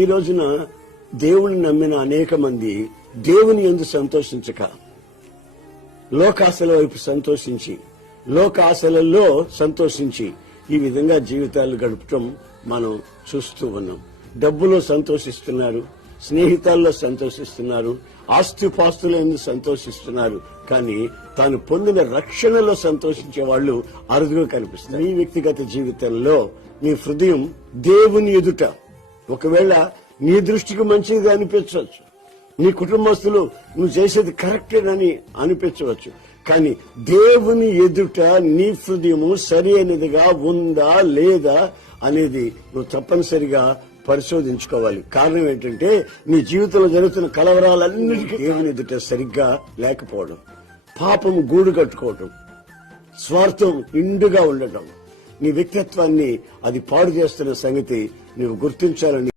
ఈ రోజున దేవుని నమ్మిన అనేక మంది దేవుని యందు సంతోషించక లోకాశల వైపు సంతోషించి లోకాశలలో సంతోషించి ఈ విధంగా జీవితాలు గడపటం మనం చూస్తూ ఉన్నాం. డబ్బులో సంతోషిస్తున్నారు, స్నేహితాల్లో సంతోషిస్తున్నారు, ఆస్తిపాస్తుల సంతోషిస్తున్నారు. కానీ తాను పొందిన రక్షణలో సంతోషించే వాళ్ళు అరుదుగా కనిపిస్తారు. నీ వ్యక్తిగత జీవితంలో నీ హృదయం దేవుని ఎదుట ఒకవేళ నీ దృష్టికి మంచిగా అనిపించవచ్చు, నీ కుటుంబస్తులు నువ్వు చేసేది కరెక్టేనని అనిపించవచ్చు, కానీ దేవుని ఎదుట నీ హృదయము సరి అయినదిగా ఉందా లేదా అనేది నువ్వు తప్పనిసరిగా పరిశోధించుకోవాలి. కారణం ఏంటంటే నీ జీవితంలో జరుగుతున్న కలవరాలన్నిటికీ దేవుని ఎదుట సరిగ్గా లేకపోవడం, పాపం గూడు కట్టుకోవడం, స్వార్థం ఇండుగా ఉండటం, నీ వ్యక్తిత్వాన్ని అది పాడు చేస్తున్న సంగతి నువ్వు గుర్తించాలని